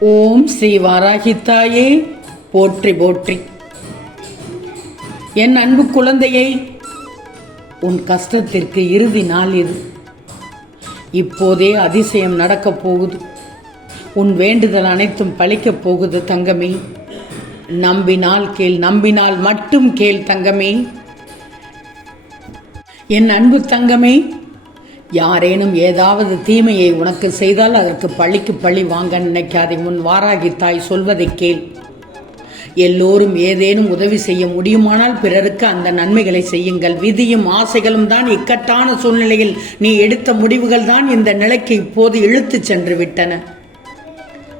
ஓம் ஸ்ரீ வாராகித்தாயே. போற்றி போற்றி. என் அன்பு குழந்தையை உன் கஷ்டத்திற்கு இறுதி நாள் இது. இப்போதே அதிசயம் நடக்கப் போகுது. உன் வேண்டுதல் அனைத்தும் பழிக்கப் போகுது தங்கமே. நம்பினால் கேள் நம்பினால் மட்டும் கேள் தங்கமே. என் அன்பு தங்கமே யாரேனும் ஏதாவது தீமையை உனக்கு செய்தால் அதற்கு பழிக்கு பழி வாங்க நினைக்காதே. உன் வாராகி தாய் சொல்வதை கேள். எல்லோரும் ஏதேனும் உதவி செய்ய முடியுமானால் பிறருக்கு அந்த நன்மைகளை செய்யுங்கள். விதியும் ஆசைகளும் தான் இக்கட்டான சூழ்நிலையில் நீ எடுத்த முடிவுகள் தான் இந்த நிலைக்கு இப்போது இழுத்து சென்று விட்டன.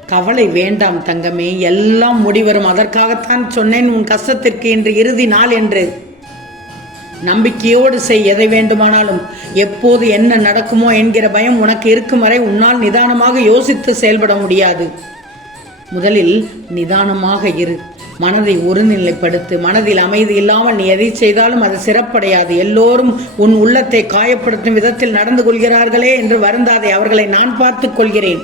கவலை வேண்டாம் தங்கமே எல்லாம் முடிவரும். அதற்காகத்தான் சொன்னேன் உன் கஷ்டத்திற்கு இன்று இறுதி நாள் என்று. நம்பிக்கையோடு செய் எதை வேண்டுமானாலும். எப்போது என்ன நடக்குமோ என்கிற பயம் உனக்கு இருக்கும் வரை உன்னால் நிதானமாக யோசித்து செயல்பட முடியாது. முதலில் நிதானமாக இரு. மனதை ஒருநிலைப்படுத்து. மனதில் அமைதி இல்லாமல் நீ எதை செய்தாலும் அது சிறப்படையாது. எல்லோரும் உன் உள்ளத்தை காயப்படுத்தும் விதத்தில் நடந்து கொள்கிறார்களே என்று வருந்தாதே. அவர்களை நான் பார்த்துக் கொள்கிறேன்.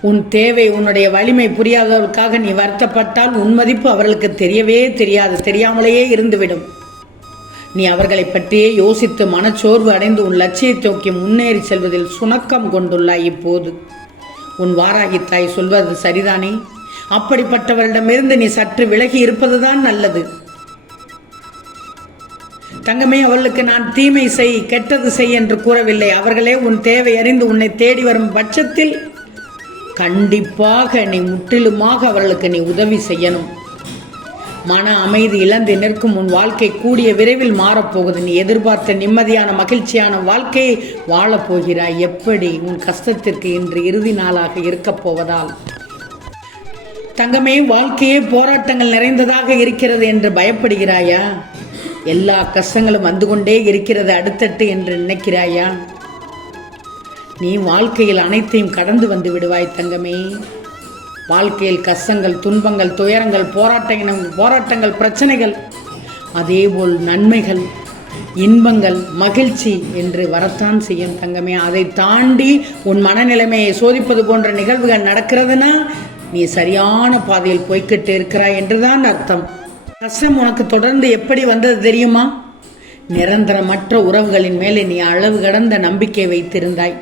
உன் தேவை உன்னுடைய வலிமை புரியாததற்காக நீ வருத்தப்பட்டால் உன் மதிப்பு அவர்களுக்கு தெரியவே தெரியாது. தெரியாமலேயே இருந்துவிடும். நீ அவர்களை பற்றியே யோசித்து மனச்சோர்வு அடைந்து உன் லட்சியத்தை நோக்கி முன்னேறி செல்வதில் சுணக்கம் கொண்டுள்ளாய் இப்போது. உன் வாராகி தாய் சொல்வது சரிதானே? அப்படிப்பட்டவரிடமிருந்து நீ சற்று விலகி இருப்பதுதான் நல்லது. தங்கமே அவளுக்கு நான் தீமை செய் கெட்டது செய் என்று கூறவில்லை. அவர்களே உன் தேவை அறிந்து உன்னை தேடி வரும் பட்சத்தில் கண்டிப்பாக நீ முற்றிலுமாக அவர்களுக்கு நீ உதவி செய்யணும். மன அமைதி இழந்து நிற்கும் உன் வாழ்க்கை கூடிய விரைவில் மாறப்போகுது. நீ எதிர்பார்த்த நிம்மதியான மகிழ்ச்சியான வாழ்க்கையை வாழப் போகிறாய் எப்படி? உன் கஷ்டத்திற்கு இன்று இறுதி நாளாக இருக்கப் போவதால். தங்கமே வாழ்க்கையே போராட்டங்கள் நிறைந்ததாக இருக்கிறது என்று பயப்படுகிறாயா? எல்லா கஷ்டங்களும் வந்து கொண்டே இருக்கிறது அடுத்தட்டு என்று நினைக்கிறாயா? நீ வாழ்க்கையில் அனைத்தையும் கடந்து வந்து விடுவாய் தங்கமே. வாழ்க்கையில் கஷ்டங்கள் துன்பங்கள் துயரங்கள் போராட்டங்கள் போராட்டங்கள் பிரச்சனைகள் அதேபோல் நன்மைகள் இன்பங்கள் மகிழ்ச்சி என்று வரத்தான் செய்யும் தங்கமே. அதை தாண்டி உன் மனநிலைமையை சோதிப்பது போன்ற நிகழ்வுகள் நடக்கிறதுனா நீ சரியான பாதையில் போய்கிட்டு இருக்கிறாய் என்றுதான் அர்த்தம். கஷ்டம் உனக்கு தொடர்ந்து எப்படி வந்தது தெரியுமா? நிரந்தரமற்ற உறவுகளின் மேலே நீ அளவு கடந்த நம்பிக்கை வைத்திருந்தாய்.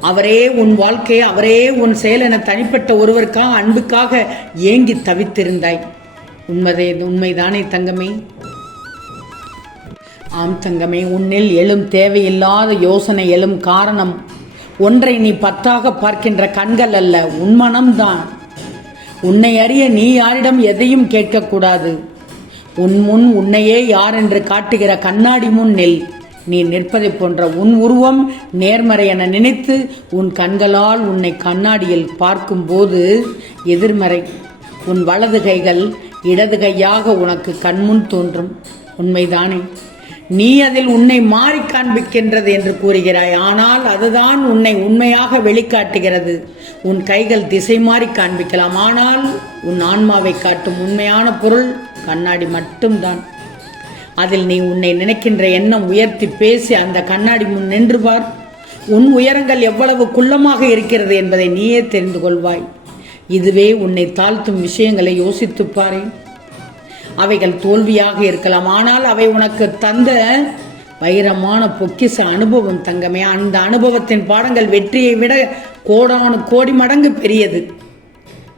அவரே உன் வாழ்க்கை அவரே உன் செயல் என தனிப்பட்ட ஒருவருக்காக அன்புக்காக ஏங்கி தவித்திருந்தாய். உண்மதே உண்மைதானே தங்கமே? ஆம் தங்கமே உன்னில் எழும் தேவையில்லாத யோசனை எழும் காரணம் ஒன்றை நீ பத்தாக பார்க்கின்ற கண்கள் அல்ல உன் மனம்தான். உன்னை அறிய நீ யாரிடம் எதையும் கேட்கக்கூடாது. உன் முன் உன்னையே யார் என்று காட்டுகிற கண்ணாடி முன் நெல் நீ நிற்பதை போன்ற உன் உருவம் நேர்மறை என நினைத்து உன் கண்களால் உன்னை கண்ணாடியில் பார்க்கும்போது எதிர்மறை. உன் வலது கைகள் இடது கையாக உனக்கு கண்முன் தோன்றும். உண்மைதானே. நீ அதில் உன்னை மாறி காண்பிக்கின்றது என்று கூறுகிறாய். ஆனால் அதுதான் உன்னை உண்மையாக வெளிக்காட்டுகிறது. உன் கைகள் திசை மாறி காண்பிக்கலாம். ஆனால் உன் ஆன்மாவை காட்டும் உண்மையான பொருள் கண்ணாடி மட்டும்தான். அதில் நீ உன்னை நினைக்கின்ற எண்ணம் உயர்த்தி பேசி அந்த கண்ணாடி முன் நின்று பார். உன் உயரங்கள் எவ்வளவு குள்ளமாக இருக்கிறது என்பதை நீயே தெரிந்து கொள்வாய். இதுவே உன்னை தாழ்த்தும் விஷயங்களை யோசித்துப் பாரேன் அவைகள் தோல்வியாக இருக்கலாம் ஆனால் அவை உனக்கு தந்த வைரமான பொக்கிச அனுபவம் தங்கமே. அந்த அனுபவத்தின் பாடங்கள் வெற்றியை விட கோடானு கோடி மடங்கு பெரியது.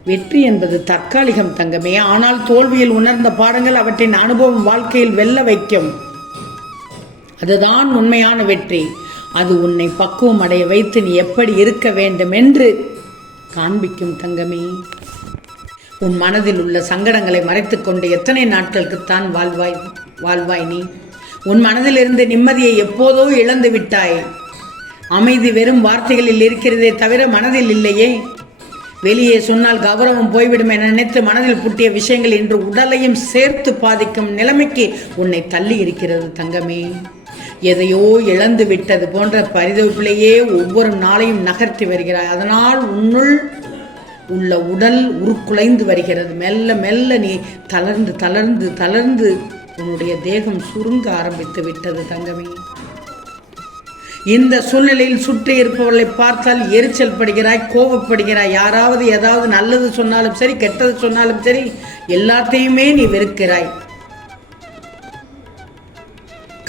வெற்றி என்பது தற்காலிகம் தங்கமே. ஆனால் தோல்வியில் உணர்ந்த பாடங்கள் அவற்றின் அனுபவம் வாழ்க்கையில் வெல்ல வைக்கும். அதுதான் உண்மையான வெற்றி. அது உன்னை பக்குவம் அடைய வைத்து நீ எப்படி இருக்க வேண்டும் என்று காண்பிக்கும் தங்கமே. உன் மனதில் உள்ள சங்கடங்களை மறைத்துக்கொண்டு எத்தனை நாட்களுக்குத்தான் வாழ்வாய் வாழ்வாய் நீ? உன் மனதிலிருந்து நிம்மதியை எப்போதோ இழந்து விட்டாய். அமைதி வெறும் வார்த்தைகளில் இருக்கிறதே தவிர மனதில் இல்லையே. வெளியே சொன்னால் கௌரவம் போய்விடும் என நினைத்து மனதில் புட்டிய விஷயங்கள் இன்று உடலையும் சேர்த்து பாதிக்கும் நிலைமைக்கு உன்னை தள்ளி இருக்கிறது தங்கமே. எதையோ இழந்து விட்டது போன்ற பரிதவிப்பிலேயே ஒவ்வொரு நாளையும் நகர்த்தி வருகிறாய். அதனால் உன்னுள் உள்ள உடல் உருக்குலைந்து வருகிறது. மெல்ல மெல்ல நீ தளர்ந்து தளர்ந்து தளர்ந்து உன்னுடைய தேகம் சுருங்க ஆரம்பித்து விட்டது தங்கமே. இந்த சூழ்நிலையில் சுற்றி இருப்பவர்களை பார்த்தால் எரிச்சல் படுகிறாய் கோபப்படுகிறாய். யாராவது ஏதாவது நல்லது சொன்னாலும் சரி கெட்டது சொன்னாலும் சரி எல்லாத்தையுமே நீ வெறுக்கிறாய்.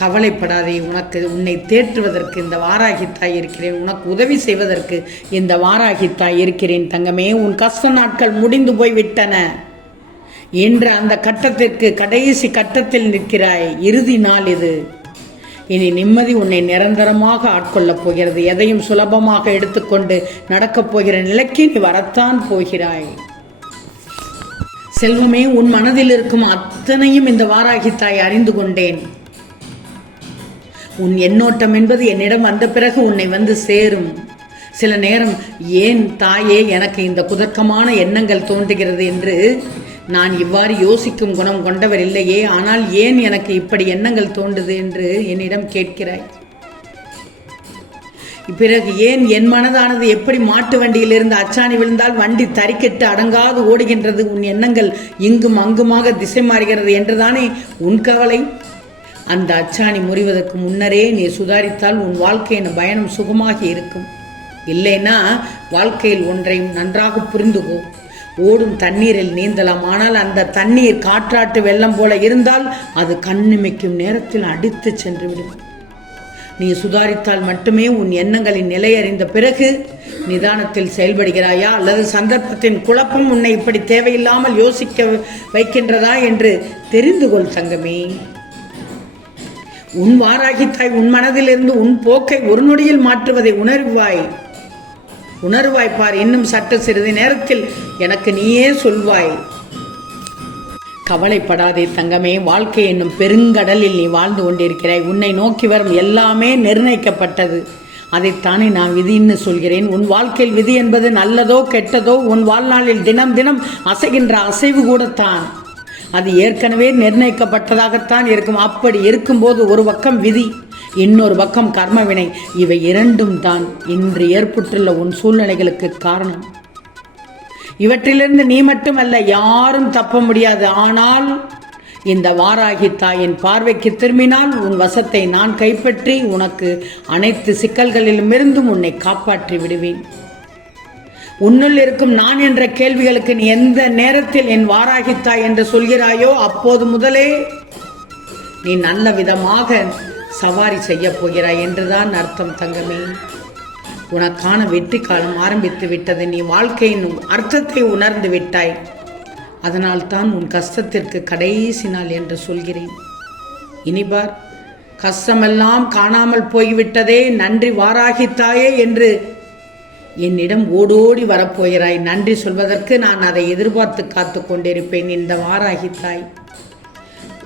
கவலைப்படாதே உனக்கு உன்னை தேற்றுவதற்கு இந்த வாராகி தாய் இருக்கிறேன். உனக்கு உதவி செய்வதற்கு இந்த வாராகி தாய் இருக்கிறேன் தங்கமே. உன் கஷ்ட நாட்கள் முடிந்து போய் விட்டன என்ற அந்த கட்டத்திற்கு கடைசி கட்டத்தில் நிற்கிறாய். இறுதி நாள் இது. இனி நிம்மதி உன்னை நிரந்தரமாக ஆட்கொள்ளப் போகிறது. எதையும் சுலபமாக எடுத்துக்கொண்டு நடக்கப் போகிற நிலைக்கு நீ வரத்தான் போகிறாய். செல்வமே உன் மனதில் இருக்கும் அத்தனையும் இந்த வாராகி தாய் அறிந்து கொண்டேன். உன் எண்ணோட்டம் என்பது என்னிடம் வந்த பிறகு உன்னை வந்து சேரும். சில நேரம் ஏன் தாயே எனக்கு இந்த குதர்க்கமான எண்ணங்கள் தோன்றுகிறது? என்று நான் இவ்வாறு யோசிக்கும் குணம் கொண்டவர் இல்லையே ஆனால் ஏன் எனக்கு இப்படி எண்ணங்கள் தோன்றுது என்று என்னிடம் கேட்கிறாய். பிறகு ஏன் என் மனதானது எப்படி மாட்டு வண்டியிலிருந்து அச்சாணி விழுந்தால் வண்டி தறிக்கெட்டு அடங்காது ஓடுகின்றது? உன் எண்ணங்கள் இங்கும் அங்குமாக திசை மாறுகிறது என்றுதானே உன் கவலை? அந்த அச்சாணி முறிவதற்கு முன்னரே நீ சுதாரித்தால் உன் வாழ்க்கையின் பயணம் சுகமாக இருக்கும். இல்லைன்னா வாழ்க்கையில் ஒன்றையும் நன்றாக புரிந்துகோ. ஓடும் தண்ணீரில் நீந்தலாம். ஆனால் அந்த தண்ணீர் காற்றாட்டு வெள்ளம் போல இருந்தால் அது கண்ணிமைக்கும் நேரத்தில் அடித்து சென்றுவிடும். நீ சுதாரித்தால் மட்டுமே உன் எண்ணங்களின் நிலை அறிந்த பிறகு நிதானத்தில் செயல்படுகிறாயா? அல்லது சந்தர்ப்பத்தின் குழப்பம் உன்னை இப்படி தேவையில்லாமல் யோசிக்க வைக்கின்றதா என்று தெரிந்து கொள் தங்கமே. உன் வாராகித்தாய் உன் மனதிலிருந்து உன் போக்கை ஒரு நொடியில் மாற்றுவதை உணர்வாய். உணர்வாய் பார் இன்னும் சற்று சிறிது நேரத்தில் எனக்கு நீயே சொல்வாய். கவலைப்படாதே தங்கமே வாழ்க்கை என்னும் பெருங்கடலில் நீ வாழ்ந்து கொண்டிருக்கிறாய். உன்னை நோக்கி வரும் எல்லாமே நிர்ணயிக்கப்பட்டது. அதைத்தானே நான் விதின்னு சொல்கிறேன். உன் வாழ்க்கையில் விதி என்பது நல்லதோ கெட்டதோ உன் வாழ்நாளில் தினம் தினம் அசைகின்ற அசைவு கூடத்தான். அது ஏற்கனவே நிர்ணயிக்கப்பட்டதாகத்தான் இருக்கும். அப்படி இருக்கும்போது ஒரு பக்கம் விதி இன்னொரு பக்கம் கர்மவினை. இவை இரண்டும் தான் இன்று ஏற்பட்டுள்ள உன் சூழ்நிலைகளுக்கு காரணம். இவற்றிலிருந்து நீ மட்டுமல்ல யாரும் தப்ப முடியாது. ஆனால் இந்த வாராகி தாயின் பார்வைக்கு திரும்பினால் உன் வசத்தை நான் கைப்பற்றி உனக்கு அனைத்து சிக்கல்களிலும் இருந்தும் உன்னை காப்பாற்றி விடுவேன். உன்னுள் இருக்கும் நான் என்ற கேள்விகளுக்கு நீ எந்த நேரத்தில் என் வாராகித்தாய் என்று சொல்கிறாயோ அப்போது முதலே நீ நல்ல விதமாக சவாரி செய்ய போகிறாய் என்றுதான் அர்த்தம் தங்கமே. உனக்கான வெற்றி காலம் ஆரம்பித்து விட்டது. நீ வாழ்க்கையின் அர்த்தத்தை உணர்ந்து விட்டாய். அதனால் தான் உன் கஷ்டத்திற்கு கடைசி நாள் என்று சொல்கிறேன். இனிபார் கஷ்டமெல்லாம் காணாமல் போய்விட்டதே. நன்றி வாராகித்தாயே என்று என்னிடம் ஓடோடி வரப்போகிறாய். நன்றி சொல்வதற்கு நான் அதை எதிர்பார்த்து காத்து கொண்டிருப்பேன். இந்த வாராகித்தாய்